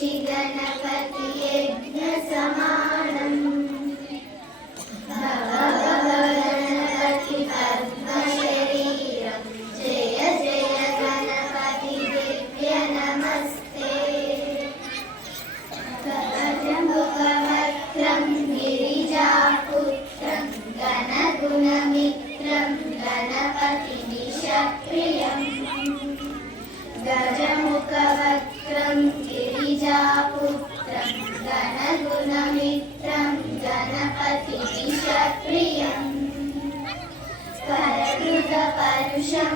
ऋषि गणपति यज्ञ समानं भव भव गणपति पद्म शरीरं जय जय गणपति दिव्य नमस्ते गजमुखवक्त्रं गिरिजापुत्रं गणगुणमित्रं गणपतिनिशप्रियम् गजमुखवक्त्रं गिरिजापुत्रं गणगुणमित्रं गणपतिनिशप्रियम् करकृतपरुषं